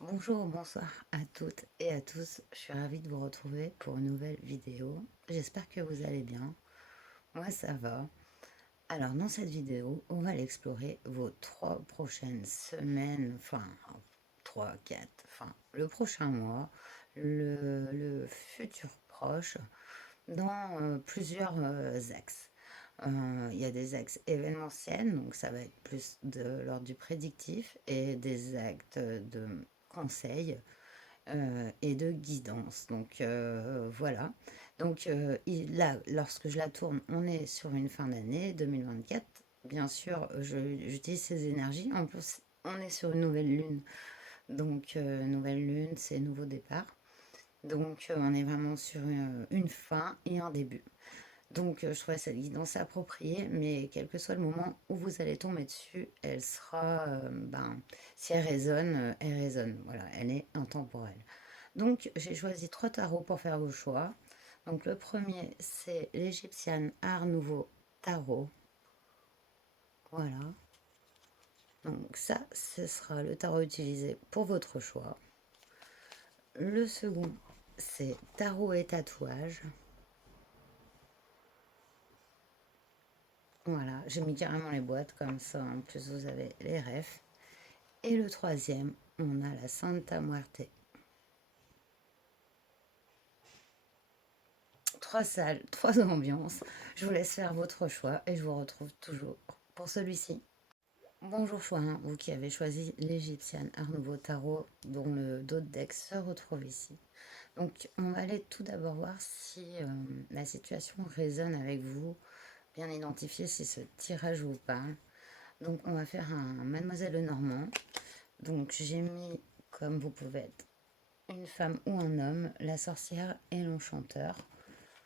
Bonjour, bonsoir à toutes et à tous. Je suis ravie de vous retrouver pour une nouvelle vidéo. J'espère que vous allez bien. Moi, ça va. Alors, dans cette vidéo, on va aller explorer vos 3 prochaines semaines, enfin, 3, 4, enfin, le prochain mois, le futur proche, dans plusieurs axes. Il y a des axes événementiels, donc ça va être plus de l'ordre du prédictif, et des actes de conseil et de guidance. Donc voilà. Donc là, lorsque je la tourne, on est sur une fin d'année 2024. Bien sûr, j'utilise ces énergies. En plus, on est sur une nouvelle lune. Donc nouvelle lune, c'est nouveau départ. Donc on est vraiment sur une fin et un début. Donc je trouvais cette guidance appropriée, mais quel que soit le moment où vous allez tomber dessus, elle sera, si elle résonne, voilà, elle est intemporelle. Donc, j'ai choisi 3 tarots pour faire vos choix. Donc, le premier, c'est l'Égyptian Art Nouveau Tarot. Voilà. Donc, ça, ce sera le tarot utilisé pour votre choix. Le second, c'est Tarot et Tatouage. Voilà, j'ai mis carrément les boîtes comme ça. En plus, vous avez les refs. Et le troisième, on a la Santa Muerte. 3 salles, 3 ambiances. Je vous laisse faire votre choix et je vous retrouve toujours pour celui-ci. Bonjour Chouin, vous qui avez choisi l'Égyptienne Art Nouveau Tarot, dont le dos de deck se retrouve ici. Donc, on va aller tout d'abord voir si la situation résonne avec vous, bien identifier si ce tirage vous parle. Donc, on va faire un Mademoiselle Lenormand. Donc, j'ai mis, comme vous pouvez être, une femme ou un homme, la sorcière et l'enchanteur.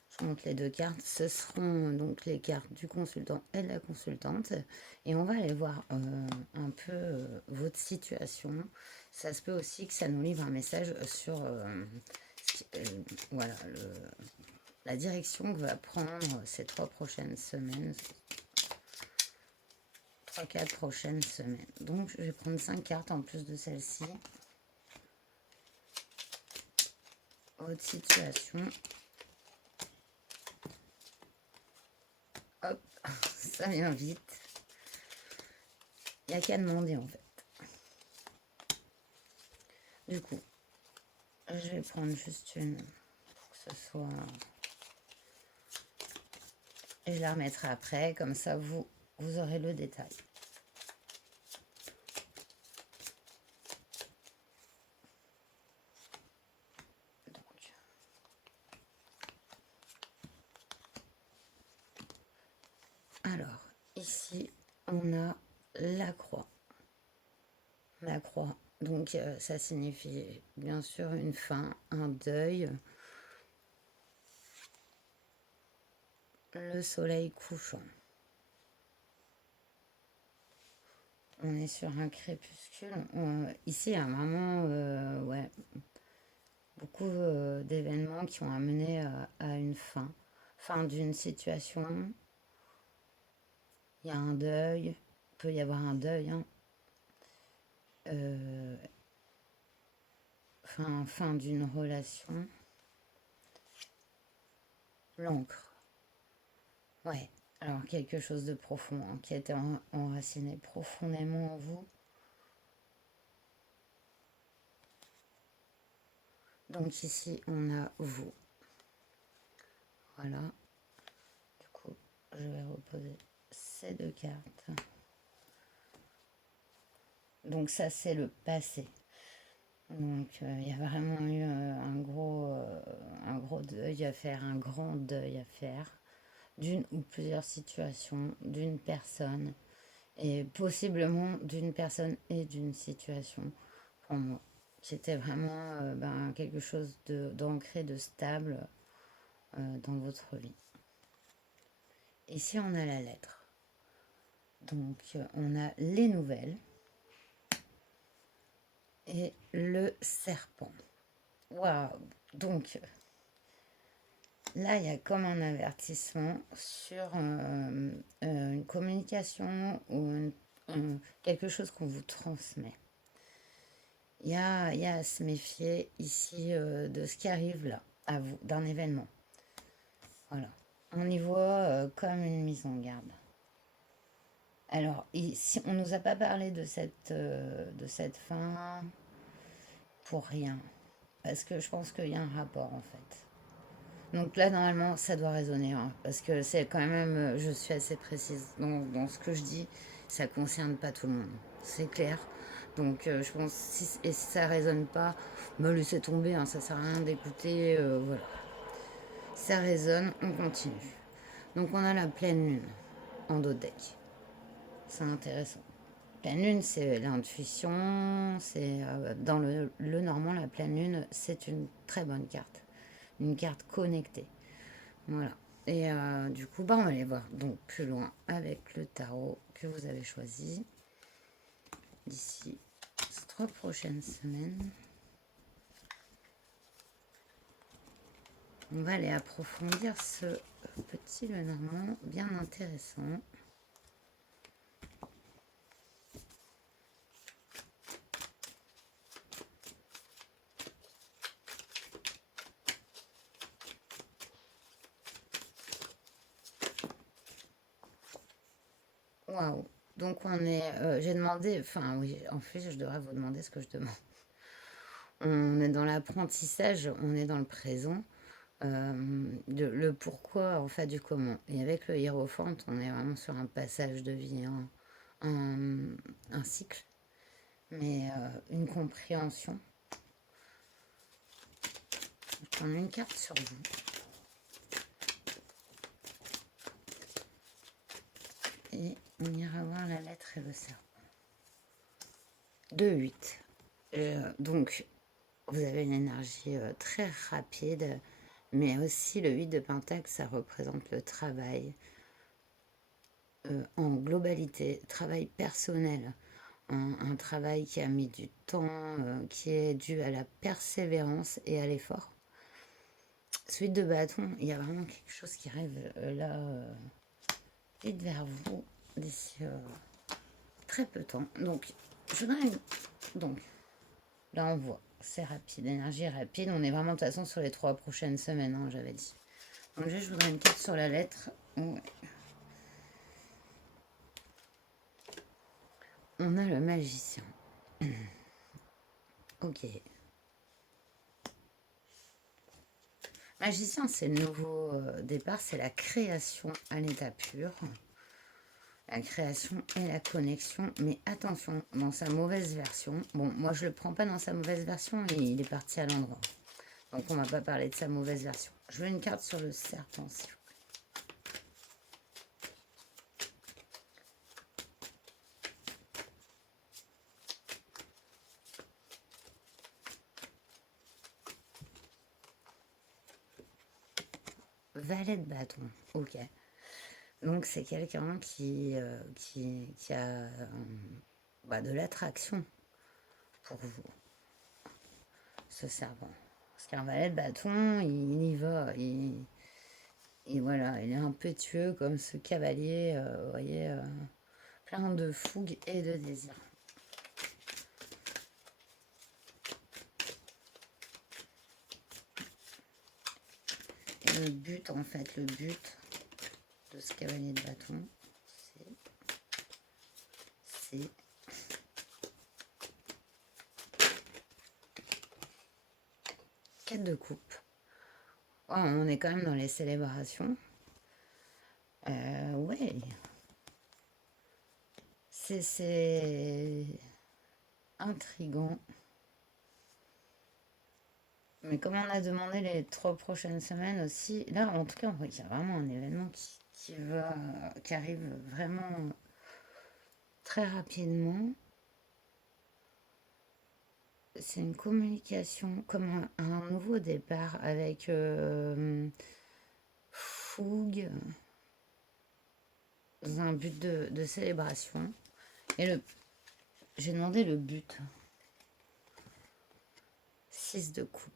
Je montre les 2 cartes. Ce seront donc les cartes du consultant et de la consultante. Et on va aller voir un peu votre situation. Ça se peut aussi que ça nous livre un message sur voilà, la direction que va prendre ces 3 prochaines semaines. 3, 4 prochaines semaines. Donc je vais prendre 5 cartes en plus de celle-ci. Votre situation. Hop, ça vient vite. Il n'y a qu'à demander en fait. Du coup, je vais prendre juste une pour que ce soit... Et je la remettrai après, comme ça vous aurez le détail. Donc, alors, ici, on a la croix. La croix, donc ça signifie bien sûr une fin, un deuil. Le soleil couchant. On est sur un crépuscule. Ici, il y a vraiment ouais, beaucoup d'événements qui ont amené à une fin. Fin d'une situation. Il y a un deuil. Il peut y avoir un deuil. Hein. Euh, fin d'une relation. L'encre. Ouais. Alors, quelque chose de profond hein, qui a été enraciné profondément en vous. Donc ici, on a vous. Voilà. Du coup, je vais reposer ces 2 cartes. Donc ça, c'est le passé. Donc il y a vraiment eu un gros deuil à faire, un grand deuil à faire d'une ou plusieurs situations, d'une personne et possiblement d'une personne et d'une situation pour moi. C'était vraiment quelque chose d'ancré, de stable dans votre vie. Ici, on a la lettre. Donc, on a les nouvelles et le serpent. Waouh! Donc, là, il y a comme un avertissement sur une communication ou quelque chose qu'on vous transmet. il y a à se méfier ici de ce qui arrive là, à vous, d'un événement. Voilà. On y voit comme une mise en garde. Alors, si on nous a pas parlé de cette fin pour rien. Parce que je pense qu'il y a un rapport en fait. Donc là, normalement, ça doit résonner. Hein, parce que c'est quand même, je suis assez précise dans ce que je dis. Ça ne concerne pas tout le monde. C'est clair. Donc je pense, et si ça résonne pas, me laissez tomber. Hein, ça sert à rien d'écouter. Voilà. Si ça résonne, on continue. Donc on a la pleine lune en dos de deck. C'est intéressant. Pleine lune, c'est l'intuition, c'est dans le normand, la pleine lune, c'est une très bonne carte. Une carte connectée. Voilà. Et du coup, bah, on va aller voir donc plus loin avec le tarot que vous avez choisi d'ici ces 3 prochaines semaines. On va aller approfondir ce petit Lenormand bien intéressant. Waouh! Donc on est, j'ai demandé, enfin oui, en fait je devrais vous demander ce que je demande. On est dans l'apprentissage, on est dans le présent, le pourquoi en fait du comment. Et avec le hiérophante, on est vraiment sur un passage de vie, hein, un cycle, mais une compréhension. Je prends une carte sur vous. Et on ira voir la lettre et le serpent. 2-8. Donc, vous avez une énergie très rapide, mais aussi le 8 de Pentacle, ça représente le travail en globalité, travail personnel, un travail qui a mis du temps, qui est dû à la persévérance et à l'effort. Suite de bâton, il y a vraiment quelque chose qui arrive là, vite vers vous, d'ici très peu de temps. Donc, je voudrais... Donc, là on voit, c'est rapide, énergie rapide. On est vraiment de toute façon sur les 3 prochaines semaines, hein, j'avais dit. Donc je voudrais une carte sur la lettre. Ouais. On a le magicien. Ok. Magicien, c'est le nouveau départ, c'est la création à l'état pur. La création et la connexion, mais attention, dans sa mauvaise version. Bon, moi je le prends pas dans sa mauvaise version, il est parti à l'endroit. Donc on va pas parler de sa mauvaise version. Je veux une carte sur le serpent, s'il vous plaît. Valet de bâton, ok. Donc c'est quelqu'un qui a bah, de l'attraction pour vous, ce serpent. Parce qu'un valet de bâton, il y va, et voilà, il est impétueux comme ce cavalier, vous voyez, plein de fougue et de désir. Et le but, en fait, le but de ce cavalier de bâton, c'est 4 de coupe. Oh, on est quand même dans les célébrations. Ouais. C'est intriguant. Mais comme on a demandé les 3 prochaines semaines aussi, là en tout cas on voit qu'il y a vraiment un événement qui arrive vraiment très rapidement. C'est une communication comme un nouveau départ avec fougue dans un but de célébration. Et j'ai demandé le but. 6 de coupe.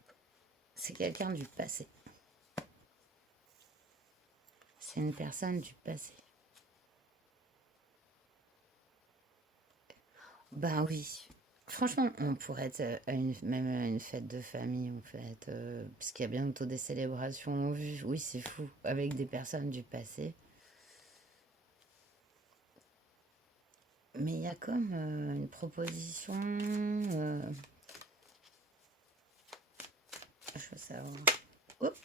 C'est quelqu'un du passé. C'est une personne du passé. Ben oui. Franchement, on pourrait être même à une fête de famille, en fait, puisqu'il y a bientôt des célébrations en vue. Oui, c'est fou, avec des personnes du passé. Mais il y a comme une proposition. Je veux savoir. Oups,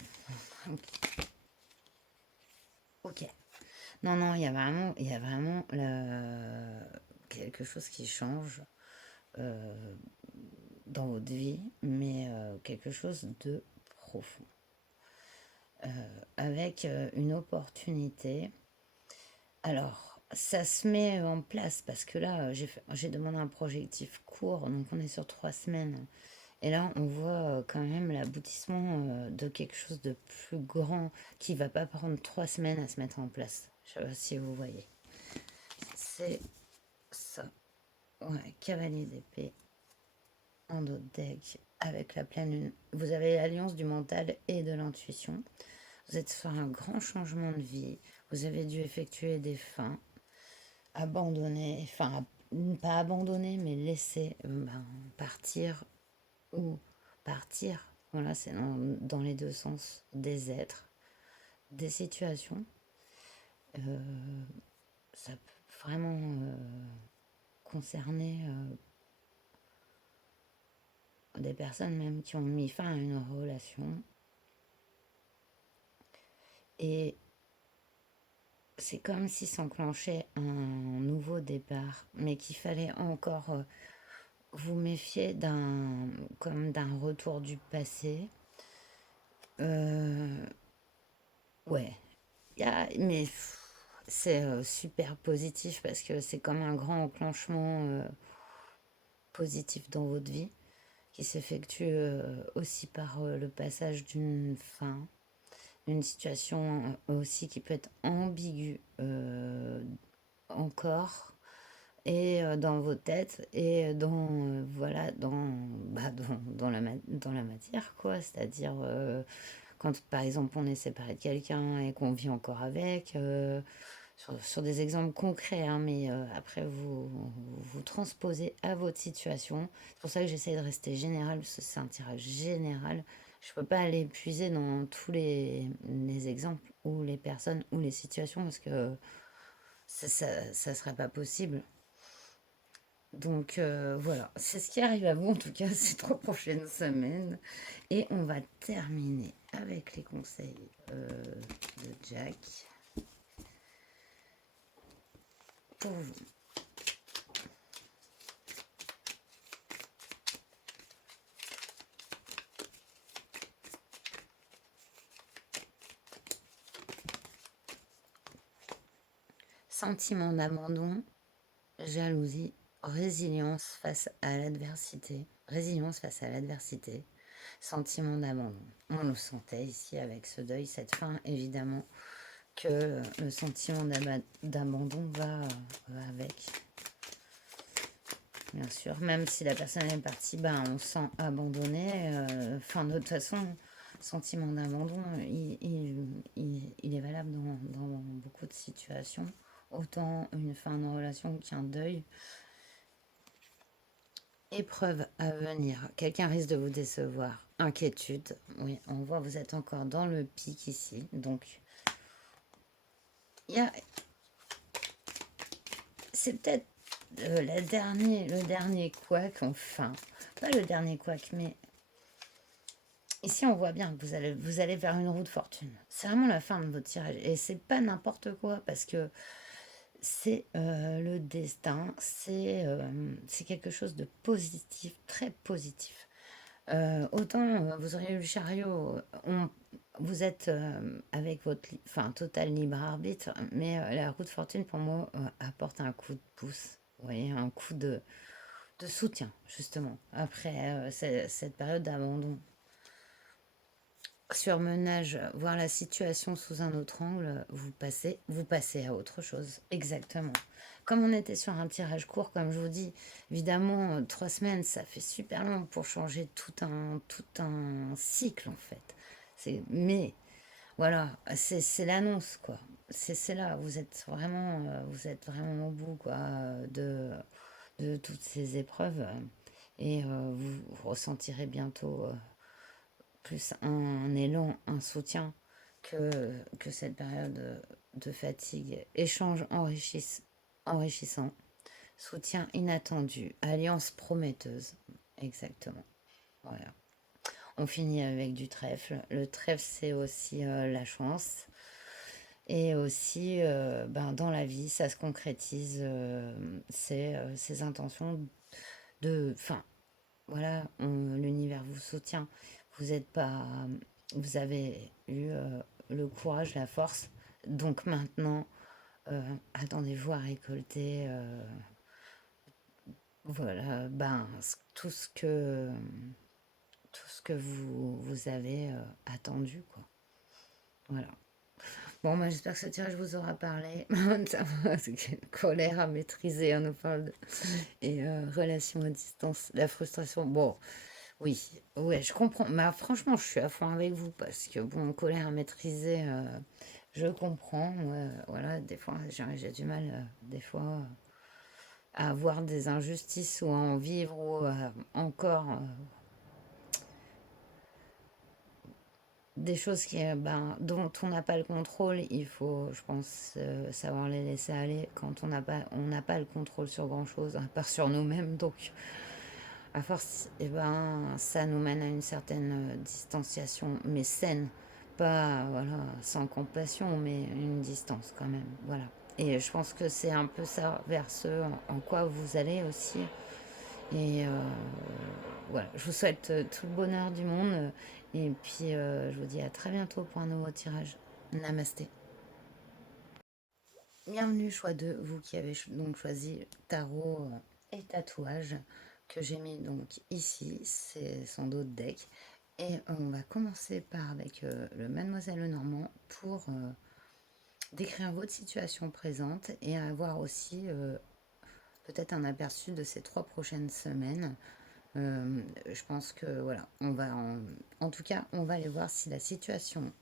ok. Non, non, il y a vraiment quelque chose qui change euh, dans votre vie, mais quelque chose de profond. Avec une opportunité. Alors, ça se met en place parce que là, j'ai demandé un projectif court, donc on est sur 3 semaines. Et là, on voit quand même l'aboutissement de quelque chose de plus grand qui va pas prendre 3 semaines à se mettre en place. Je sais pas si vous voyez. C'est ça. Ouais, cavalier d'épée en dos de deck avec la pleine lune. Vous avez l'alliance du mental et de l'intuition. Vous êtes sur un grand changement de vie. Vous avez dû effectuer des fins, abandonner, enfin, pas abandonner, mais laisser ben, partir ou partir. Voilà, c'est dans les deux sens des êtres, des situations. Euh, Ça peut vraiment concerner des personnes même qui ont mis fin à une relation. Et c'est comme si s'enclenchait un nouveau départ, mais qu'il fallait encore vous méfier comme d'un retour du passé. Euh, ouais, mais c'est super positif parce que c'est comme un grand enclenchement positif dans votre vie qui s'effectue aussi par le passage d'une fin, d'une situation aussi qui peut être ambiguë encore et dans vos têtes et voilà dans la matière quoi, c'est-à-dire quand par exemple on est séparé de quelqu'un et qu'on vit encore avec sur des exemples concrets, hein, mais après vous transposez à votre situation. C'est pour ça que j'essaie de rester général, parce que c'est un tirage général. Je peux pas aller puiser dans tous les exemples ou les personnes ou les situations parce que ça serait pas possible. Donc voilà, c'est ce qui arrive à vous en tout cas ces 3 prochaines semaines. Et on va terminer avec les conseils de Jack pour vous. Sentiment d'abandon, jalousie, résilience face à l'adversité, sentiment d'abandon. On le sentait ici avec ce deuil, cette fin, évidemment, que le sentiment d'abandon va avec. Bien sûr, même si la personne est partie, ben, on se sent abandonné. Enfin, de toute façon, sentiment d'abandon, il est valable dans beaucoup de situations. Autant une fin de relation qu'un deuil. Épreuve à venir. Quelqu'un risque de vous décevoir. Inquiétude. Oui, on voit vous êtes encore dans le pic ici. Donc, il y a, c'est peut-être le dernier couac, enfin. Pas le dernier couac, mais ici on voit bien que vous allez vers une roue de fortune. C'est vraiment la fin de votre tirage. Et c'est pas n'importe quoi parce que c'est le destin. C'est quelque chose de positif, très positif. Autant vous auriez eu le chariot, vous êtes avec votre enfin, total libre arbitre, mais la roue de fortune pour moi apporte un coup de pouce, vous voyez, un coup de soutien justement après cette période d'abandon. Surmenage, voir la situation sous un autre angle, vous passez à autre chose. Exactement. Comme on était sur un tirage court, comme je vous dis, évidemment, 3 semaines, ça fait super long pour changer tout un cycle, en fait. Mais, voilà, c'est l'annonce, quoi. C'est là, vous êtes vraiment au bout, quoi, de toutes ces épreuves. et vous ressentirez bientôt plus un élan, un soutien que cette période de fatigue. Échange enrichissant, soutien inattendu, alliance prometteuse. Exactement. Voilà. On finit avec du trèfle. Le trèfle, c'est aussi la chance. Et aussi, ben, dans la vie, ça se concrétise, c'est ses intentions de... Enfin, voilà, l'univers vous soutient. Vous êtes pas... Vous avez eu le courage, la force. Donc maintenant, attendez-vous à récolter, voilà, ben, tout ce que vous avez attendu, quoi. Voilà. Bon, moi j'espère que ce tirage vous aura parlé. Ça va, c'est quelle colère à maîtriser, on nous parle de... Et relation à distance, la frustration. Bon, oui, ouais, je comprends. Mais franchement, je suis à fond avec vous parce que, bon, colère à maîtriser, je comprends. Voilà, des fois, j'ai du mal, des fois, à avoir des injustices ou à en vivre ou encore des choses ben, dont on n'a pas le contrôle. Il faut, je pense, savoir les laisser aller quand on n'a pas le contrôle sur grand-chose, à part sur nous-mêmes. Donc, à force, eh ben, ça nous mène à une certaine distanciation, mais saine. Pas, voilà, sans compassion, mais une distance quand même. Voilà. Et je pense que c'est un peu ça vers ce en quoi vous allez aussi. Et voilà, je vous souhaite tout le bonheur du monde. Et puis, je vous dis à très bientôt pour un nouveau tirage. Namasté. Bienvenue, choix 2, vous qui avez donc choisi tarot et tatouage, que j'ai mis donc ici, c'est son dos de deck. Et on va commencer par avec le Mademoiselle Lenormand pour décrire votre situation présente et avoir aussi peut-être un aperçu de ces 3 prochaines semaines. Je pense que voilà, en tout cas, on va aller voir si la situation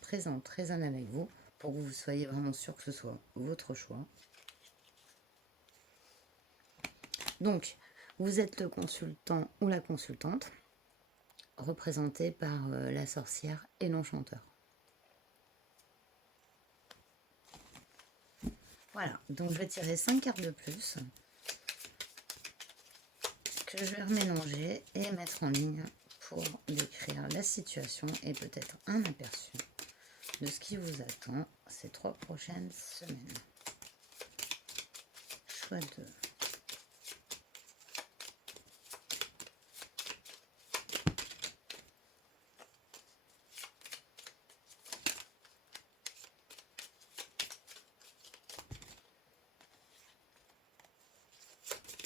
présente résonne avec vous pour que vous soyez vraiment sûr que ce soit votre choix. Donc, vous êtes le consultant ou la consultante, représenté par la sorcière et l'enchanteur. Voilà, donc je vais tirer 5 cartes de plus, que je vais remélanger et mettre en ligne pour décrire la situation et peut-être un aperçu de ce qui vous attend ces 3 prochaines semaines. Choix 2.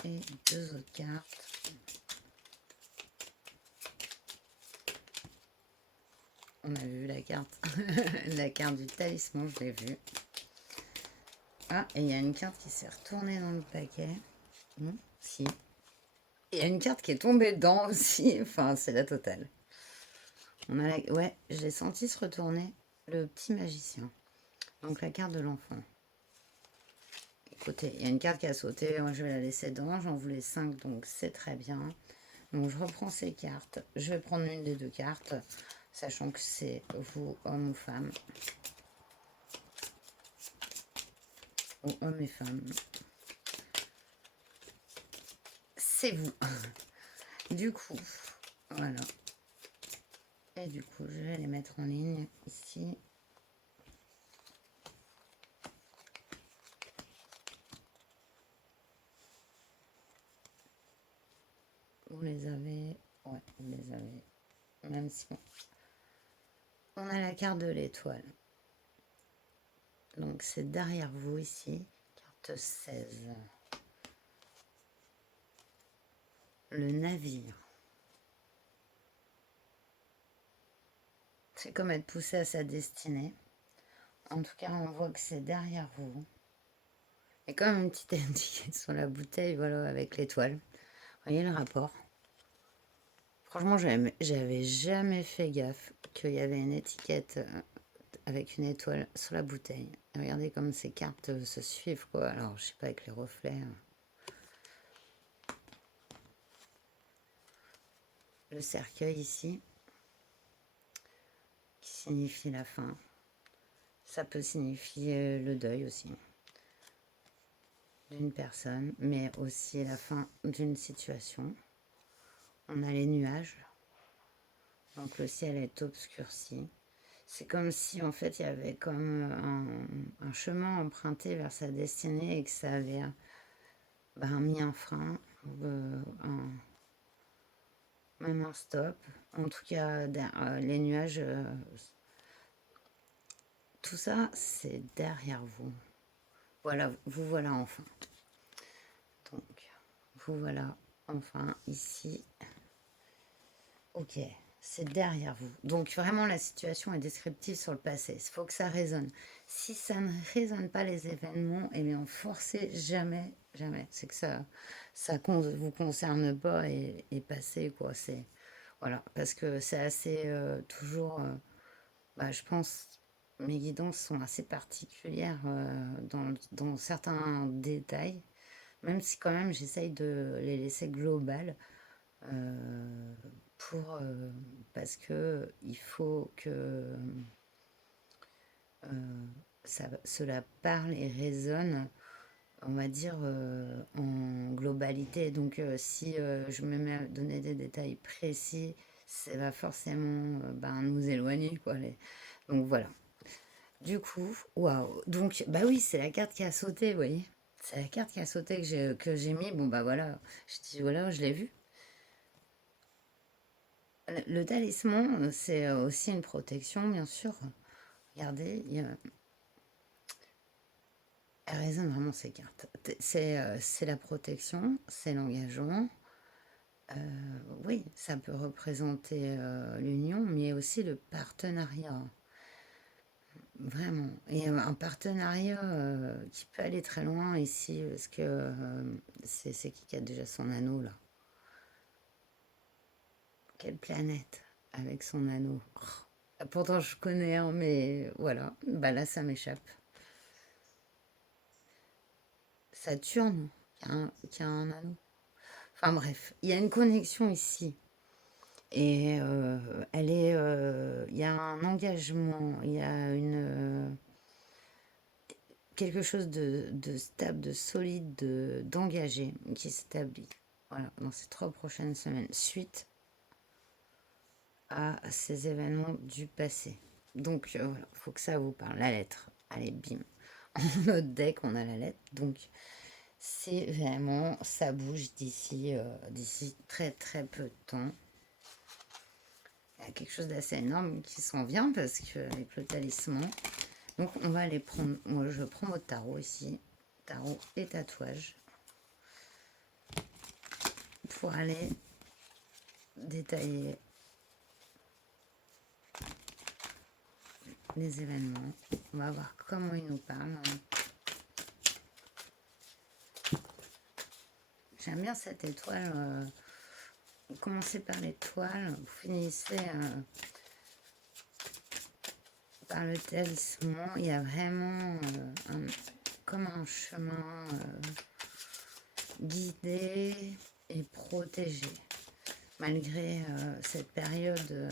Et 2 autres cartes. On a vu la carte, la carte du talisman, je l'ai vue. Ah, et il y a une carte qui s'est retournée dans le paquet. Non, si. Il y a une carte qui est tombée dedans aussi. Enfin, c'est la totale. Ouais, j'ai senti se retourner le petit magicien. Donc la carte de l'enfant. Écoutez, il y a une carte qui a sauté. Je vais la laisser dedans. J'en voulais 5, donc c'est très bien. Donc je reprends ces cartes. Je vais prendre une des 2 cartes, sachant que c'est vous, homme ou femme. Ou hommes et femmes. C'est vous. Du coup, voilà. Et du coup, je vais les mettre en ligne ici. Vous les avez. Ouais, vous les avez. Même si on a la carte de l'étoile. Donc c'est derrière vous ici. Carte 16. Le navire. C'est comme être poussé à sa destinée. En tout cas, on voit que c'est derrière vous. Il y a quand même une petite indication sur la bouteille, voilà, avec l'étoile. Vous voyez le rapport? Franchement, j'avais jamais fait gaffe qu'il y avait une étiquette avec une étoile sur la bouteille. Et regardez comme ces cartes se suivent, quoi. Alors, je sais pas, avec les reflets. le cercueil ici, qui signifie la fin. Ça peut signifier le deuil aussi d'une personne, mais aussi la fin d'une situation. On a les nuages, donc le ciel est obscurci. C'est comme si en fait il y avait comme un chemin emprunté vers sa destinée et que ça avait mis un frein, même un stop. En tout cas, les nuages, tout ça c'est derrière vous. Voilà, vous voilà enfin. Donc, vous voilà enfin ici. Ok, c'est derrière vous. Donc vraiment la situation est descriptive sur le passé. Il faut que ça résonne. Si ça ne résonne pas les événements, eh bien forcez jamais, jamais. C'est que ça vous concerne pas et passez quoi. C'est voilà parce que c'est assez toujours. Je pense mes guidances sont assez particulières dans certains détails, même si quand même j'essaye de les laisser globales euh, parce que il faut que cela parle et résonne, on va dire, en globalité. Donc si je me mets à donner des détails précis, ça va forcément nous éloigner, quoi. Donc voilà. Du coup, waouh. Donc, bah oui, c'est la carte qui a sauté, vous voyez. C'est la carte qui a sauté que j'ai mis. Bon, bah voilà. Je dis, voilà, je l'ai vu. Le talisman, c'est aussi une protection, bien sûr. Regardez, elle résonne vraiment ces cartes. C'est la protection, c'est l'engagement. Oui, ça peut représenter l'union, mais aussi le partenariat. Vraiment. Et un partenariat qui peut aller très loin ici, parce que c'est qui a déjà son anneau là? Quelle planète avec son anneau? Pourtant je connais, hein, mais voilà. Bah là ça m'échappe. Saturne, qui a un anneau. Enfin bref, il y a une connexion ici. Et il y a un engagement, il y a quelque chose de stable, de solide, d'engagé qui s'établit. Voilà, dans ces 3 prochaines semaines, suite à ces événements du passé. Donc voilà, il faut que ça vous parle. La lettre, allez, bim. En notre deck, on a la lettre. Donc c'est vraiment, ça bouge d'ici très très peu de temps. Il y a quelque chose d'assez énorme qui s'en vient parce qu'avec le talisman. Donc on va aller prendre, moi je prends votre tarot ici, tarot et tatouage, pour aller détailler les événements. On va voir comment ils nous parlent. J'aime bien cette étoile. Vous commencez par l'étoile, vous finissez par le talisman. Il y a vraiment comme un chemin guidé et protégé. Malgré cette période de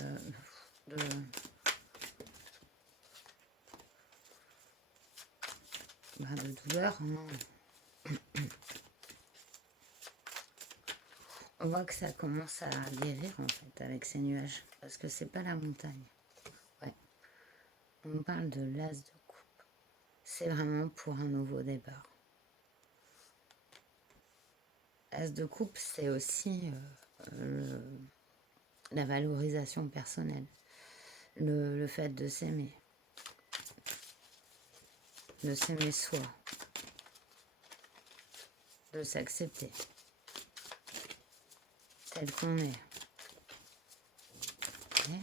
douleur, hein. On voit que ça commence à guérir en fait avec ces nuages, parce que c'est pas la montagne. Ouais. On parle de l'as de coupe. C'est vraiment pour un nouveau départ. L'as de coupe, c'est aussi la valorisation personnelle, le fait de s'aimer soi, de s'accepter tel qu'on est. Okay.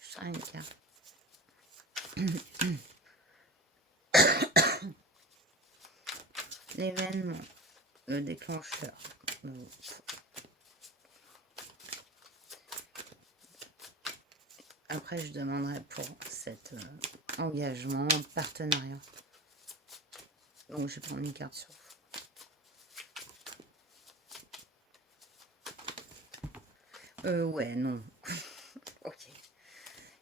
Je tire une carte. L'événement, le déclencheur. Après, je demanderai pour cet engagement, partenariat. Donc, je vais prendre une carte sur vous. Ouais, non. Ok.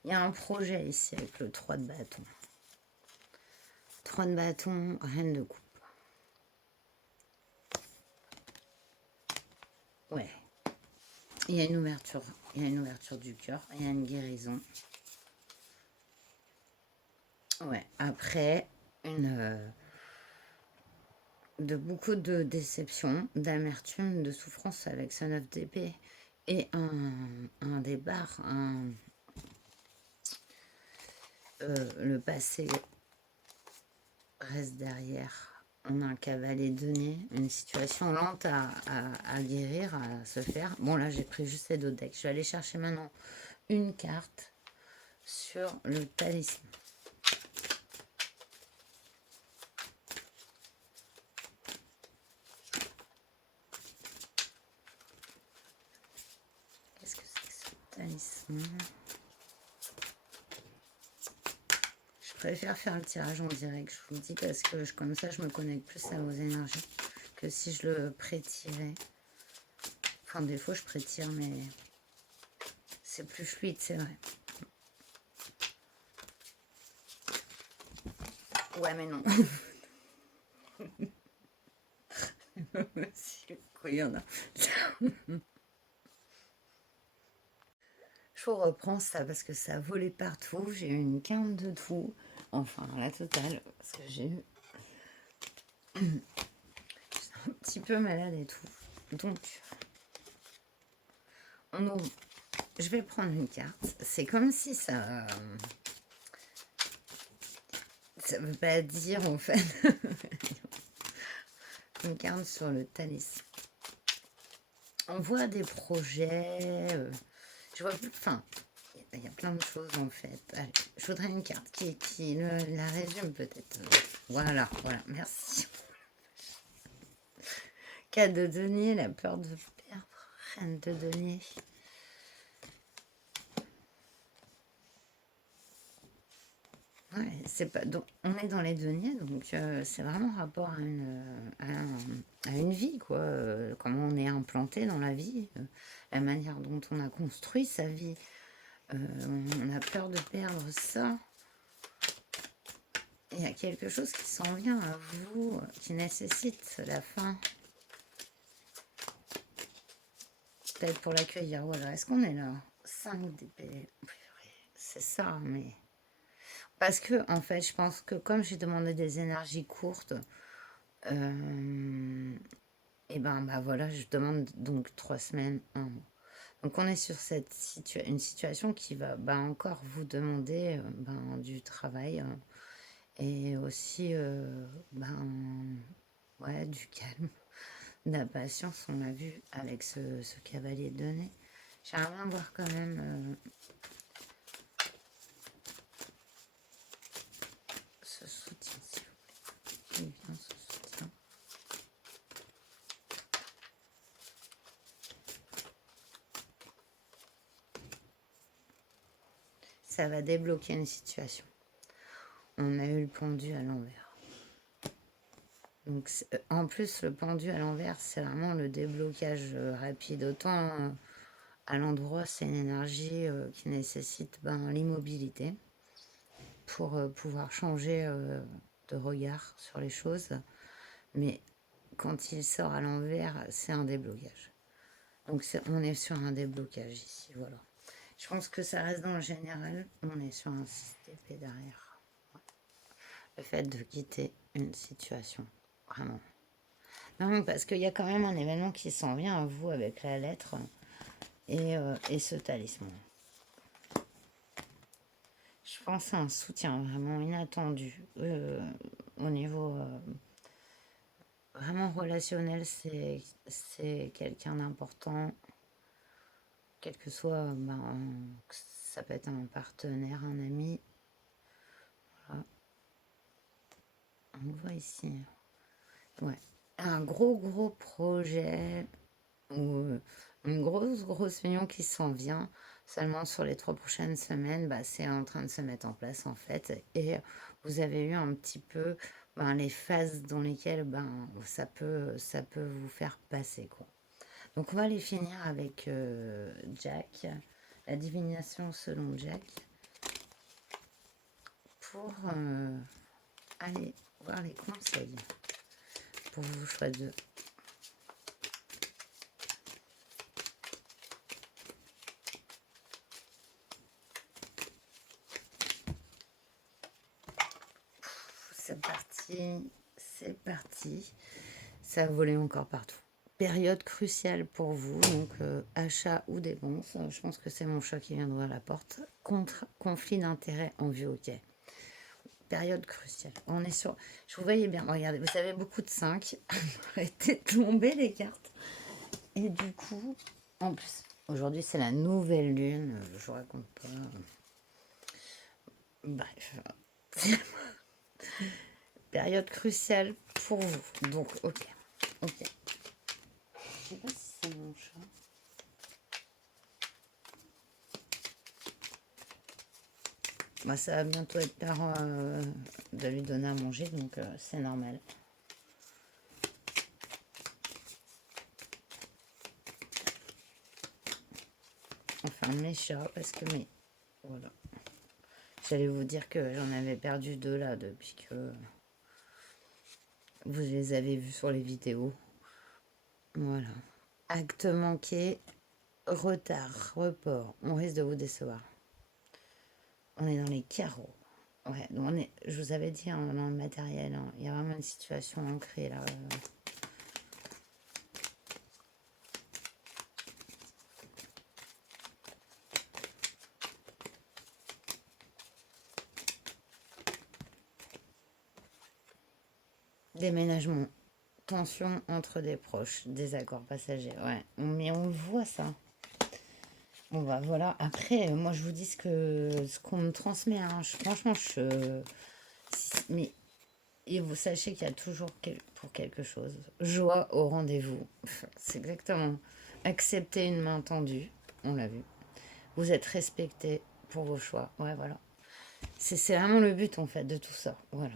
Il y a un projet ici avec le 3 de bâton. 3 de bâton, reine de coupe. Ouais. Il y a une ouverture. Il y a une ouverture du cœur. Il y a une guérison. Ouais. Après, de beaucoup de déception, d'amertume, de souffrance avec ce 9 d'épée et un départ, le passé reste derrière. On a un cavalier donné, une situation lente à guérir, à se faire. Bon, là, j'ai pris juste ces deux decks. Je vais aller chercher maintenant une carte sur le talisman. Qu'est-ce que c'est que ce talisman? Je préfère faire le tirage en direct, je vous le dis, parce que comme ça, je me connecte plus à vos énergies que si je le prétirais. Enfin, des fois, je prétire, mais c'est plus fluide, c'est vrai. Ouais, mais non. Il y en a. Je vous reprends ça parce que ça a volé partout. J'ai eu une quinte de tout. Enfin, la totale. Parce que j'ai eu un petit peu malade et tout. Donc, je vais prendre une carte. C'est comme si ça. Ça veut pas dire en fait. Une carte sur le talisman. On voit des projets. Je vois plus. Enfin, il y a plein de choses en fait. Allez, je voudrais une carte qui la résume peut-être. Voilà, merci. 4 de denier, la peur de perdre. Reine de denier. Ouais, c'est pas, donc, on est dans les deniers, donc c'est vraiment rapport à une vie, quoi. Comment on est implanté dans la vie, la manière dont on a construit sa vie. On a peur de perdre ça. Il y a quelque chose qui s'en vient à vous, qui nécessite la fin. Peut-être pour l'accueillir. Voilà, est-ce qu'on est là? 5 d'épée. C'est ça, mais... Parce que, en fait, je pense que comme j'ai demandé des énergies courtes, et ben bah voilà, je demande donc 3 semaines, un mois. Donc on est sur une situation qui va bah, encore vous demander ben, du travail et aussi ouais, du calme, de la patience, on l'a vu avec ce cavalier donné. J'aimerais bien voir quand même ce soutien, s'il vous plaît. Qui vient ce soutien? Ça va débloquer une situation. On a eu le pendu à l'envers. Donc, en plus, le pendu à l'envers, c'est vraiment le déblocage rapide. Autant à l'endroit, c'est une énergie qui nécessite ben, l'immobilité pour pouvoir changer de regard sur les choses. Mais quand il sort à l'envers, c'est un déblocage. Donc, on est sur un déblocage ici, voilà. Je pense que ça reste dans le général. On est sur un système derrière. Le fait de quitter une situation, vraiment. Non, parce qu'il y a quand même un événement qui s'en vient à vous avec la lettre et ce talisman. Je pense à un soutien vraiment inattendu au niveau vraiment relationnel. C'est quelqu'un d'important, quel que soit, ben, ça peut être un partenaire, un ami. Voilà. On le voit ici. Ouais. Un gros projet ou une grosse union qui s'en vient seulement sur les 3 prochaines semaines, bah, c'est en train de se mettre en place en fait. Et vous avez eu un petit peu ben, les phases dans lesquelles ben, ça peut vous faire passer quoi. Donc on va les finir avec Jack, la divination selon Jack, pour aller voir les conseils pour vos choix de... C'est parti, c'est parti. Ça volait encore partout. Période cruciale pour vous, donc achat ou dépense. Je pense que c'est mon chat qui vient d'ouvrir la porte. Conflit d'intérêt en vue, ok. Période cruciale. On est sur... Je vous voyais bien. Regardez, vous savez, beaucoup de 5. Arrêtez de tomber les cartes. Et du coup, en plus, aujourd'hui c'est la nouvelle lune. Je vous raconte pas. Bref. Période cruciale pour vous. Donc, ok. Ok. Je sais pas si c'est mon chat. Bah, ça va bientôt être l'heure de lui donner à manger, donc c'est normal. Enfin, mes chats, parce que mes... Voilà. J'allais vous dire que j'en avais perdu 2 là, depuis que vous les avez vus sur les vidéos. Voilà. Acte manqué, retard, report. On risque de vous décevoir. On est dans les carreaux. Ouais, donc je vous avais dit hein, dans le matériel, hein, il y a vraiment une situation ancrée là. Déménagement, tension entre des proches, désaccord passager. Ouais, mais on le voit ça. Bon bah voilà. Après, moi je vous dis ce qu'on me transmet. Hein. Franchement, mais et vous sachez qu'il y a toujours pour quelque chose. Joie au rendez-vous. C'est exactement. Accepter une main tendue. On l'a vu. Vous êtes respecté pour vos choix. Ouais, voilà. C'est vraiment le but en fait de tout ça. Voilà.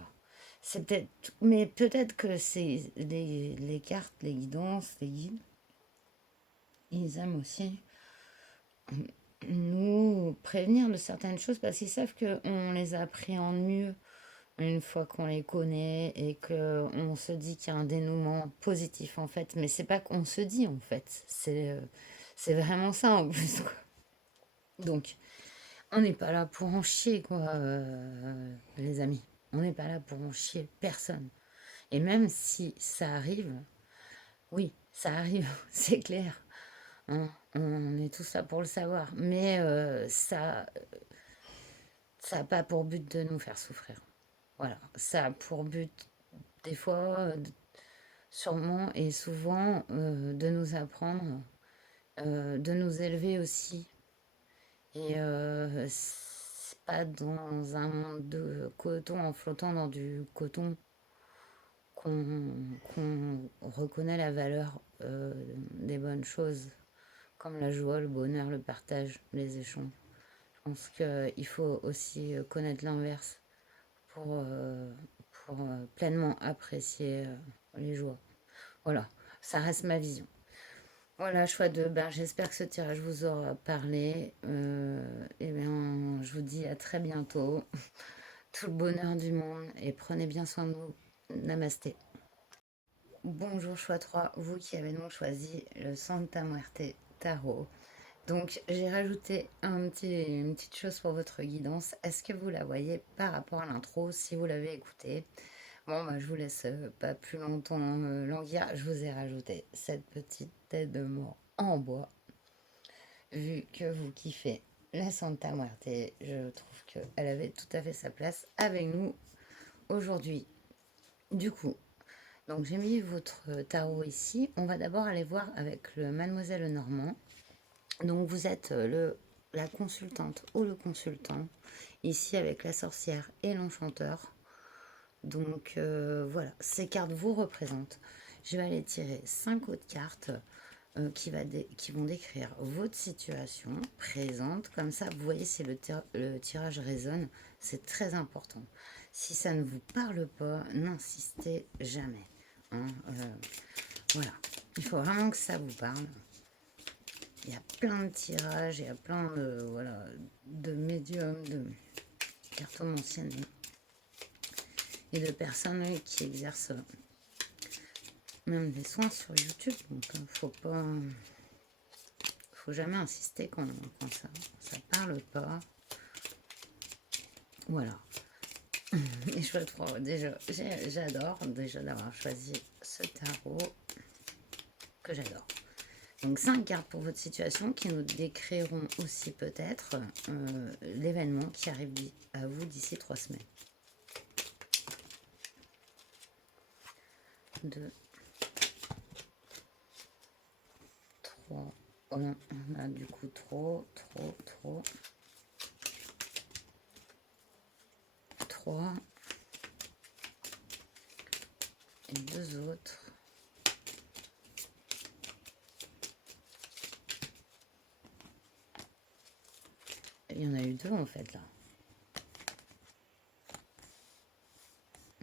C'est peut-être, mais peut-être que c'est les cartes, les guidances, les guides, ils aiment aussi nous prévenir de certaines choses parce qu'ils savent qu'on les appréhende mieux une fois qu'on les connaît et qu'on se dit qu'il y a un dénouement positif en fait. Mais c'est pas qu'on se dit en fait, c'est vraiment ça en plus. Quoi. Donc, on n'est pas là pour en chier quoi, les amis. On n'est pas là pour en chier personne. Et même si ça arrive, oui, ça arrive, c'est clair. Hein, on est tous là pour le savoir. Mais ça n'a pas pour but de nous faire souffrir. Voilà. Ça a pour but, des fois, sûrement et souvent, de nous apprendre, de nous élever aussi. Et c'est pas dans un monde de coton, en flottant dans du coton, qu'on reconnaît la valeur des bonnes choses, comme la joie, le bonheur, le partage, les échanges. Je pense qu'il faut aussi connaître l'inverse pour pleinement apprécier les joies. Voilà, ça reste ma vision. Voilà, choix de ben, j'espère que ce tirage vous aura parlé. Et bien, je vous dis à très bientôt. Tout le bonheur du monde et prenez bien soin de vous. Namasté. Bonjour choix 3, vous qui avez donc choisi le Santa Muerte Tarot. Donc j'ai rajouté une petite chose pour votre guidance. Est-ce que vous la voyez par rapport à l'intro si vous l'avez écouté? Bon bah je vous laisse pas plus longtemps languir. Je vous ai rajouté cette petite tête de mort en bois. Vu que vous kiffez la Santa Muerte, je trouve qu'elle avait tout à fait sa place avec nous aujourd'hui. Du coup, donc j'ai mis votre tarot ici. On va d'abord aller voir avec le Mademoiselle Normand. Donc vous êtes la consultante ou le consultant, ici avec la sorcière et l'enchanteur. Donc voilà, ces cartes vous représentent. Je vais aller tirer 5 autres cartes qui vont décrire votre situation présente. Comme ça, vous voyez si le tirage résonne, c'est très important. Si ça ne vous parle pas, n'insistez jamais. Hein, voilà. Il faut vraiment que ça vous parle. Il y a plein de tirages, il y a plein de, voilà, de médiums, de cartomanciennes et de personnes qui exercent même des soins sur YouTube. Donc, faut jamais insister quand ça parle pas. Voilà. Et je trouve déjà, j'adore déjà d'avoir choisi ce tarot que j'adore. Donc 5 cartes pour votre situation qui nous décriront aussi peut-être l'événement qui arrive à vous d'ici 3 semaines. 2, 3. Oh non, on a du coup trop. 3. Et 2 autres. Il y en a eu 2 en fait là.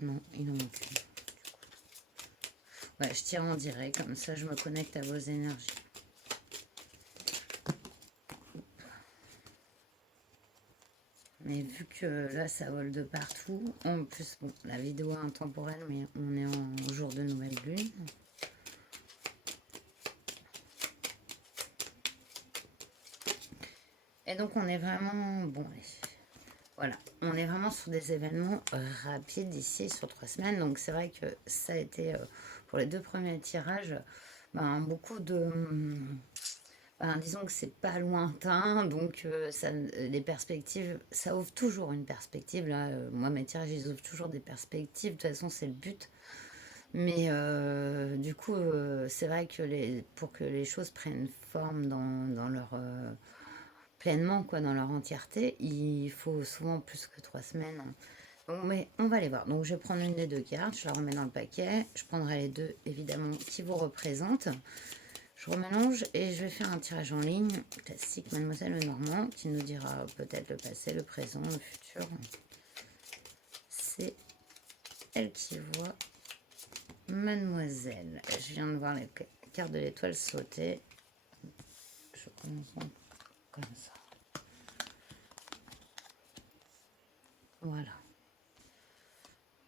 Non, il en manque une. Ouais, je tire en direct, comme ça je me connecte à vos énergies. Mais vu que là ça vole de partout, en plus bon, la vidéo est intemporelle, mais on est en jour de nouvelle lune. Et donc on est vraiment, bon, voilà, on est vraiment sur des événements rapides ici sur 3 semaines. Donc c'est vrai que ça a été, pour les 2 premiers tirages, ben, beaucoup de... Ben, disons que c'est pas lointain, donc les perspectives, ça ouvre toujours une perspective. Là, moi, mes tirages, ils ouvrent toujours des perspectives. De toute façon, c'est le but. Mais du coup, c'est vrai que pour que les choses prennent forme dans leur pleinement, quoi, dans leur entièreté, il faut souvent plus que 3 semaines. Donc, mais on va les voir. Donc, je vais prendre une des 2 cartes, je la remets dans le paquet. Je prendrai les 2, évidemment, qui vous représentent. Je remélange et je vais faire un tirage en ligne classique Mademoiselle Lenormand qui nous dira peut-être le passé, le présent, le futur. C'est elle qui voit Mademoiselle. Je viens de voir les cartes de l'étoile sauter. Je commence comme ça. Voilà.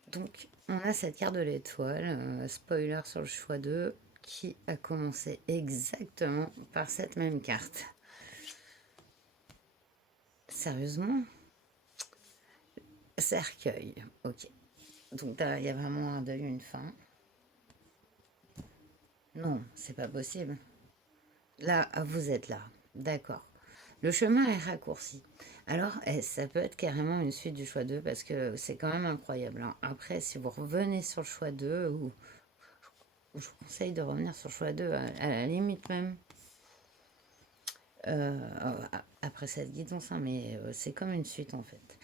Donc, on a cette carte de l'étoile, spoiler sur le choix 2, qui a commencé exactement par cette même carte. Sérieusement? Cercueil, ok. Donc, il y a vraiment un deuil, une fin. Non, c'est pas possible. Là, vous êtes là. D'accord. Le chemin est raccourci. Alors, ça peut être carrément une suite du choix 2 parce que c'est quand même incroyable, hein. Après, si vous revenez sur le choix 2, ou je vous conseille de revenir sur le choix 2 à la limite même. Après cette guidance, hein, mais c'est comme une suite en fait.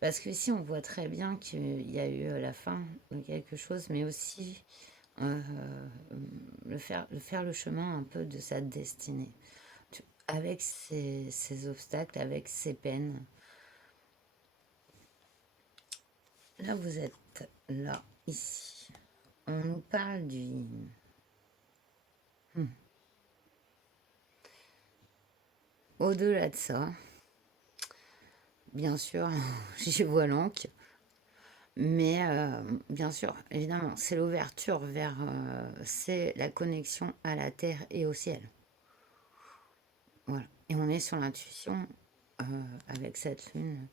Parce que ici, on voit très bien qu'il y a eu la fin de quelque chose, mais aussi euh, faire le chemin un peu de sa destinée. Avec ses obstacles, avec ses peines. Là, vous êtes là, ici. On nous parle du... Au-delà de ça, bien sûr, j'y vois l'encre. Mais bien sûr, évidemment, c'est l'ouverture vers... c'est la connexion à la terre et au ciel. Voilà. Et on est sur l'intuition avec cette lune.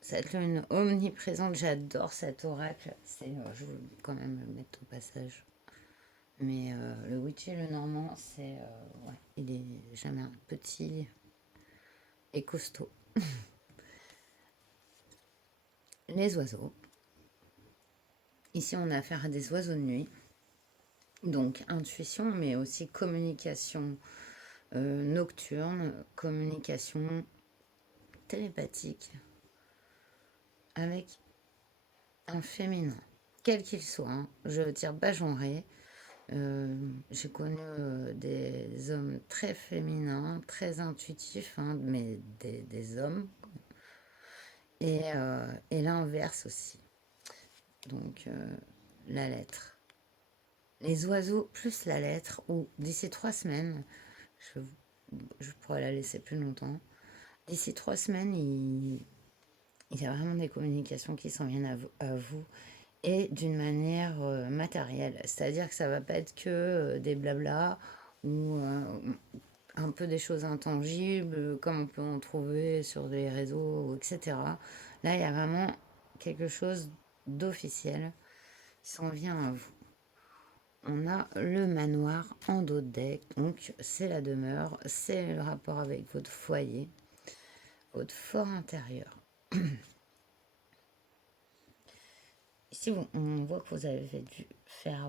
Cette lune omniprésente, j'adore cet oracle. Je vais quand même le mettre au passage. Mais le witchy, le normand, c'est... ouais, il est jamais petit et costaud. Les oiseaux. Ici, on a affaire à des oiseaux de nuit. Donc, intuition, mais aussi communication nocturne, communication télépathique avec un féminin, quel qu'il soit, hein. Je tire pas genré. J'ai connu des hommes très féminins, très intuitifs, hein, mais des hommes. Et l'inverse aussi. Donc, la lettre. Les oiseaux plus la lettre, ou d'ici 3 semaines, je, je pourrais la laisser plus longtemps. D'ici 3 semaines, il y a vraiment des communications qui s'en viennent à vous et d'une manière matérielle. C'est-à-dire que ça va pas être que des blabla ou un peu des choses intangibles comme on peut en trouver sur des réseaux, etc. Là, il y a vraiment quelque chose d'officiel qui s'en vient à vous. On a le manoir en dos de deck, donc c'est la demeure, c'est le rapport avec votre foyer, votre fort intérieur. Ici, on voit que vous avez dû faire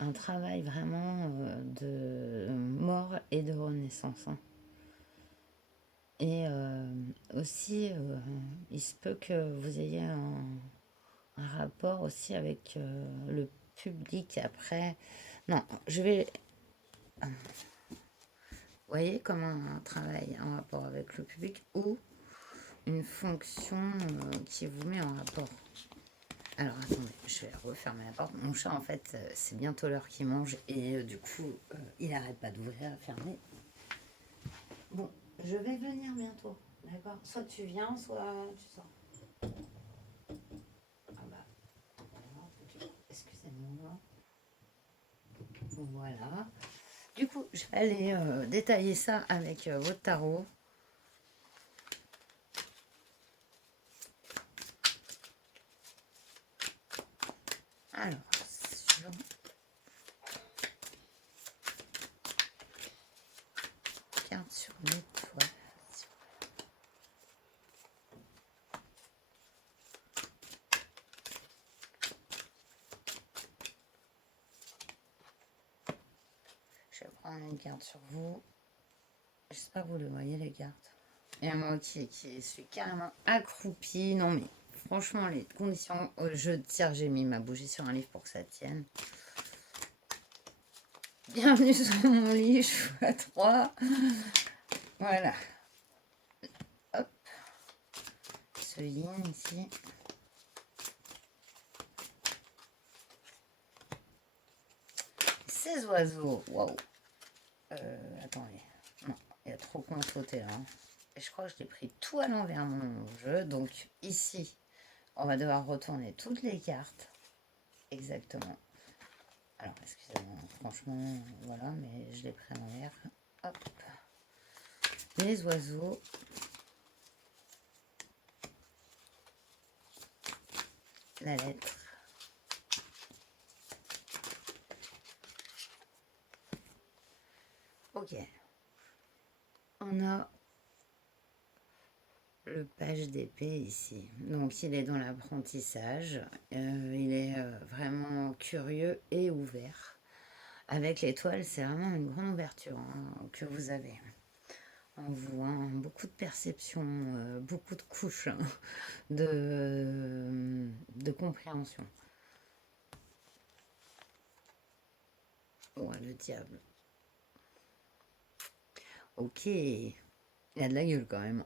un travail vraiment de mort et de renaissance, hein. Et aussi, il se peut que vous ayez un rapport aussi avec le public après. Non, je vais. Vous voyez comment un travail en rapport avec le public ou une fonction qui vous met en rapport. Alors attendez, je vais refermer la porte. Mon chat en fait, c'est bientôt l'heure qu'il mange et du coup, il arrête pas d'ouvrir, fermer. Bon, je vais venir bientôt, d'accord? Soit tu viens, soit tu sors. Ah bah, excusez-moi. Voilà. Du coup, je vais aller détailler ça avec votre tarot. Alors, sur carte sur l'étoile. Je vais prendre une carte sur vous. J'espère que vous le voyez, les cartes. Et moi qui suis carrément accroupie. Non, mais franchement, les conditions. Je tire, j'ai mis ma bougie sur un livre pour que ça tienne. Bienvenue sur mon lit, je suis à 3. Voilà. Hop. Ce yin ici. Ces oiseaux. Waouh. Attendez. Non, il y a trop qu'on sauter là. Et je crois que je l'ai pris tout à l'envers mon jeu. Donc ici, on va devoir retourner toutes les cartes. Exactement. Alors, excusez-moi, franchement, voilà, mais je l'ai pris à l'envers. Hop. Les oiseaux. La lettre. Ok. On a le page d'épée ici. Donc il est dans l'apprentissage. Il est vraiment curieux et ouvert. Avec l'étoile, c'est vraiment une grande ouverture hein, que vous avez. On voit beaucoup de perception, beaucoup de couches hein, de compréhension. Oh, le diable. Ok. Il a de la gueule quand même.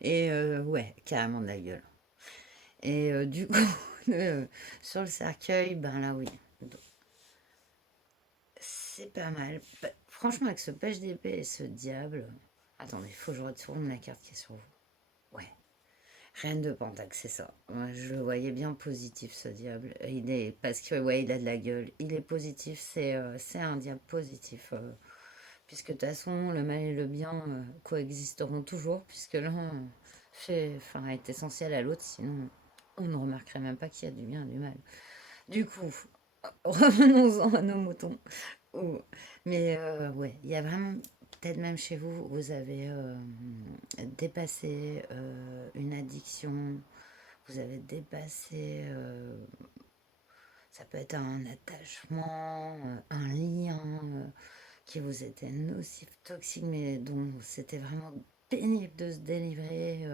Et ouais, carrément de la gueule. Et du coup, sur le cercueil, ben là oui. C'est pas mal. Franchement, avec ce pêche d'épée et ce diable. Attendez, il faut que je retourne la carte qui est sur vous. Ouais. Reine de Pentacle, c'est ça. Moi, je le voyais bien positif, ce diable. Il est, parce que, ouais, il a de la gueule. Il est positif, c'est un diable positif. Puisque de toute façon, le mal et le bien coexisteront toujours, puisque l'un enfin, est essentiel à l'autre, sinon on ne remarquerait même pas qu'il y a du bien et du mal. Du coup, revenons-en à nos moutons. Oh, mais ouais, il y a vraiment, peut-être même chez vous, vous avez dépassé une addiction, vous avez dépassé, ça peut être un attachement, un lien qui vous était nocif, toxique, mais dont c'était vraiment pénible de se délivrer.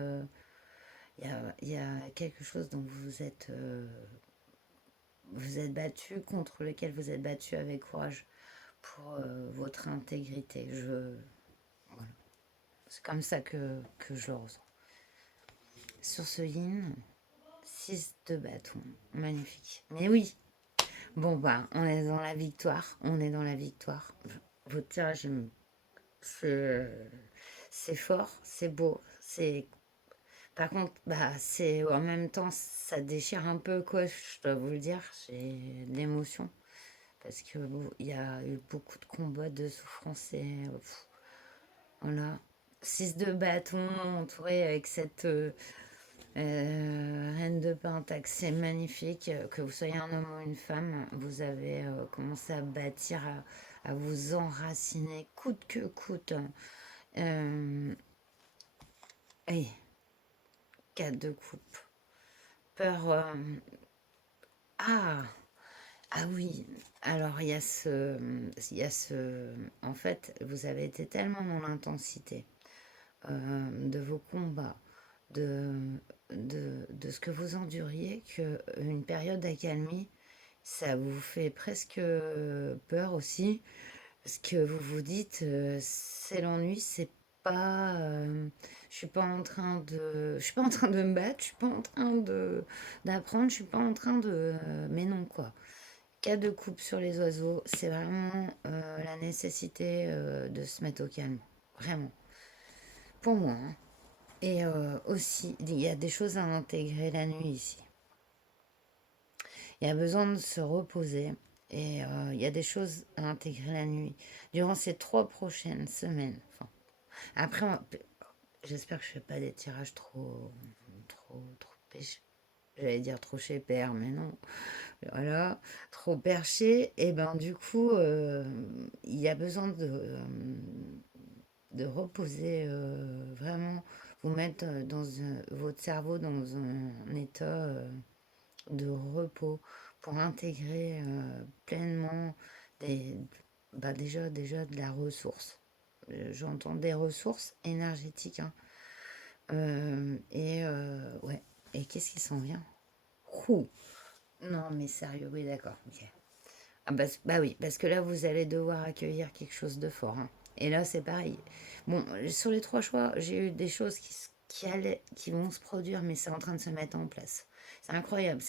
Il y a quelque chose dont vous êtes battu, contre lequel vous êtes battu avec courage pour votre intégrité. Voilà. C'est comme ça que je le ressens. Sur ce yin, 6 de bâton. Magnifique. Mais oui. Bon, bah, on est dans la victoire. On est dans la victoire. Votre tirage, c'est c'est fort, c'est beau. C'est Par contre, bah, c'est en même temps, ça déchire un peu, quoi, je dois vous le dire. J'ai de l'émotion. Parce que il y a eu beaucoup de combats, de souffrance et voilà. 6 de bâton entouré avec cette reine de Pentacle, c'est magnifique. Que vous soyez un homme ou une femme, vous avez commencé à bâtir, à vous enraciner coûte que coûte. Euh, et 4 de coupe. Peur. Ah! Ah oui, alors il y a ce, en fait, vous avez été tellement dans l'intensité de vos combats, de, de ce que vous enduriez, que une période d'accalmie, ça vous fait presque peur aussi, parce que vous vous dites, c'est l'ennui, c'est pas, je suis pas en train de me battre, je suis pas en train de d'apprendre, je suis pas en train de, mais non quoi. Cas de coupe sur les oiseaux, c'est vraiment la nécessité de se mettre au calme. Vraiment. Pour moi, hein. Et aussi, il y a des choses à intégrer la nuit ici. Il y a besoin de se reposer. Et il y a des choses à intégrer la nuit. Durant ces 3 prochaines semaines. Enfin, après, j'espère que je fais pas des tirages trop péchés. J'allais dire trop chez père, mais non. Voilà, trop perché. Et ben du coup, il y a besoin de reposer vraiment, vous mettre votre cerveau dans un état de repos pour intégrer pleinement des, bah déjà de la ressource. J'entends des ressources énergétiques, hein. Ouais. Et qu'est-ce qui s'en vient? Ouh. Non, mais sérieux, oui, d'accord. Ok. Ah bah oui, parce que là, vous allez devoir accueillir quelque chose de fort, hein. Et là, c'est pareil. Bon, sur les 3 choix, j'ai eu des choses qui vont se produire, mais c'est en train de se mettre en place. C'est incroyable.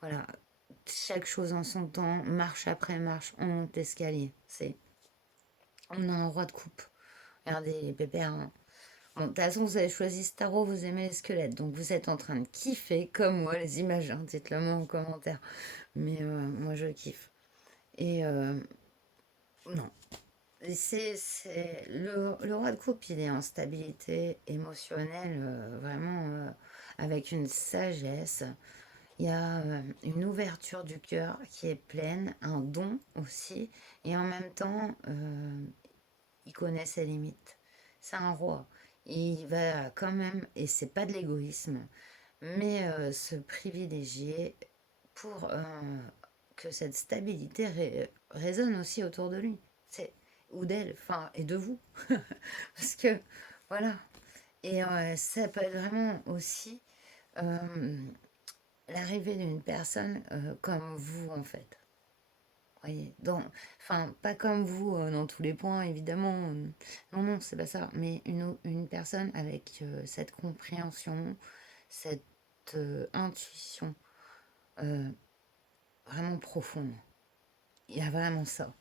Voilà, chaque chose en son temps, marche après marche, on monte l'escalier. On a un roi de coupe. Regardez les pépères, hein. Bon, de toute façon, vous avez choisi Starro, vous aimez les squelettes, donc vous êtes en train de kiffer, comme moi, les images, hein. Dites-le moi en commentaire. Mais moi, je kiffe. Et non. Le roi de coupe, il est en stabilité émotionnelle, vraiment avec une sagesse. Il y a une ouverture du cœur qui est pleine, un don aussi, et en même temps, il connaît ses limites. C'est un roi. Il va quand même, et c'est pas de l'égoïsme, mais se privilégier pour que cette stabilité résonne aussi autour de lui. C'est, ou d'elle, enfin, et de vous. Parce que, voilà. Et ça peut être vraiment aussi euh, l'arrivée d'une personne comme vous, en fait. Voyez, enfin, pas comme vous dans tous les points, évidemment. Non, non, c'est pas ça. Mais une personne avec cette compréhension, cette intuition euh, vraiment profonde. Il y a vraiment ça.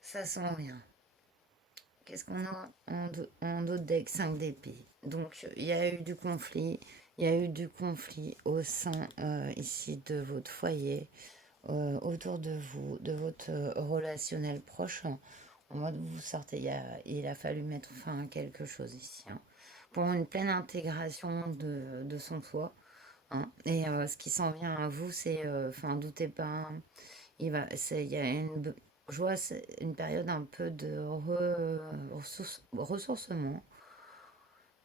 Ça sent rien. Qu'est-ce qu'on a en d'autres deck? 5 d'épée. Donc, il y a eu du conflit. Il y a eu du conflit au sein ici de votre foyer, autour de vous, de votre relationnel proche. En mode, vous sortez. Il a fallu mettre fin à quelque chose ici, hein, pour une pleine intégration de son soi, hein. Et ce qui s'en vient à vous, c'est, enfin, doutez pas, hein, il y a je vois c'est une période un peu de ressourcement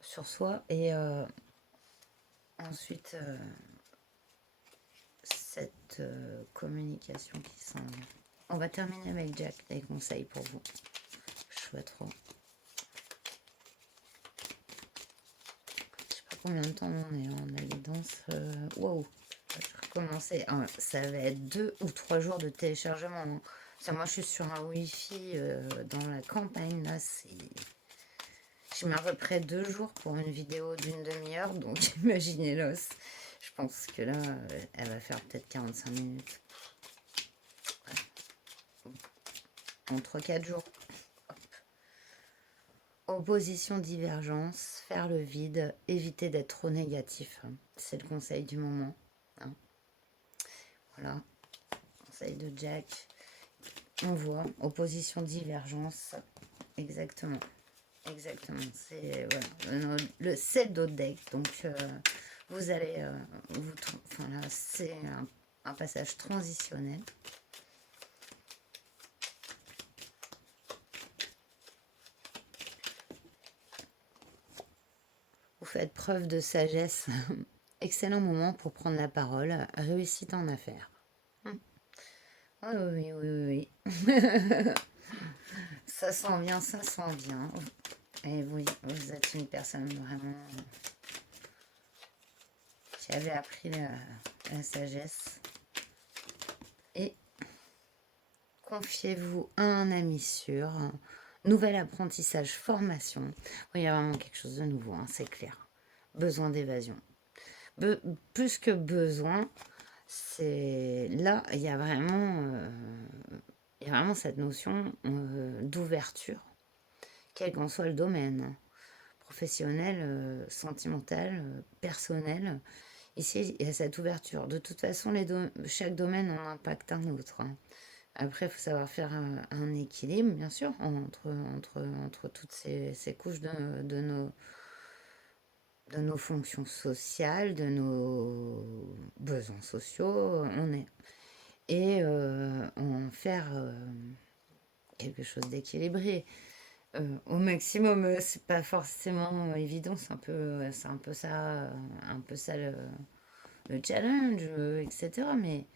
sur soi et ensuite cette communication qui s'en vient. On va terminer avec Jack, des conseils pour vous. Chouette trop. Je sais pas combien de temps on est en guidance. Wow, je vais recommencer. Ah, ça va être 2 ou 3 jours de téléchargement, hein. Moi, je suis sur un Wi-Fi dans la campagne, là, c'est... Je mets à peu près 2 jours pour une vidéo d'une demi-heure, donc imaginez l'os. Je pense que là, elle va faire peut-être 45 minutes. En 3-4 jours. Opposition, divergence, faire le vide, éviter d'être trop négatif. C'est le conseil du moment. Hein. Voilà, conseil de Jack. On voit, opposition, divergence. Exactement. Exactement. C'est voilà, le set d'autres deck. Donc, vous allez enfin là, c'est un passage transitionnel. Vous faites preuve de sagesse. Excellent moment pour prendre la parole. Réussite en affaires. Oui, oui, oui, oui. Ça sent bien, ça sent bien. Et oui, vous êtes une personne vraiment qui avait appris la sagesse. Et confiez-vous à un ami sûr. Nouvel apprentissage, formation. Oui, il y a vraiment quelque chose de nouveau, hein, c'est clair. Besoin d'évasion. Plus que besoin, c'est là, il y a vraiment cette notion d'ouverture, quel qu'en soit le domaine, professionnel, sentimental, personnel. Ici, il y a cette ouverture. De toute façon, chaque domaine en impacte un autre. Hein. Après, il faut savoir faire un équilibre, bien sûr, entre toutes ces couches de nos fonctions sociales, de nos besoins sociaux. Et en faire quelque chose d'équilibré. Au maximum, c'est pas forcément évident, c'est un peu ça le challenge, etc. Mais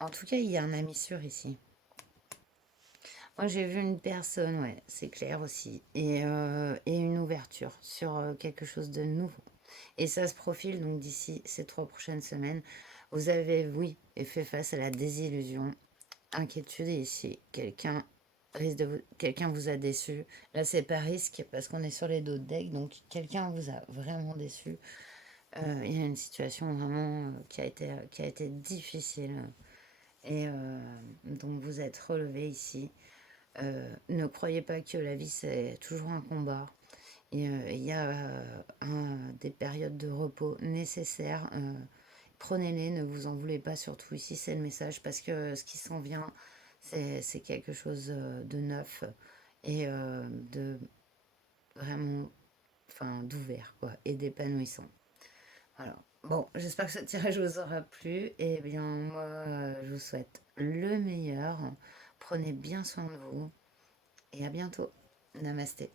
en tout cas, il y a un ami sûr ici. Moi, j'ai vu une personne, ouais, c'est clair aussi, et une ouverture sur quelque chose de nouveau. Et ça se profile donc d'ici ces 3 prochaines semaines. Vous avez, oui, fait face à la désillusion, inquiétude, et ici, quelqu'un vous a déçu. Là, c'est pas risque parce qu'on est sur les dos de deck, donc quelqu'un vous a vraiment déçu. Il y a une situation vraiment qui a été difficile. Et donc vous êtes relevé ici. Ne croyez pas que la vie c'est toujours un combat. Il y a des périodes de repos nécessaires. Prenez-les, ne vous en voulez pas, surtout ici c'est le message parce que ce qui s'en vient c'est quelque chose de neuf et de vraiment enfin d'ouvert quoi et d'épanouissant. Voilà. Bon, j'espère que ce tirage vous aura plu. Et bien, moi, je vous souhaite le meilleur. Prenez bien soin de vous et à bientôt. Namasté.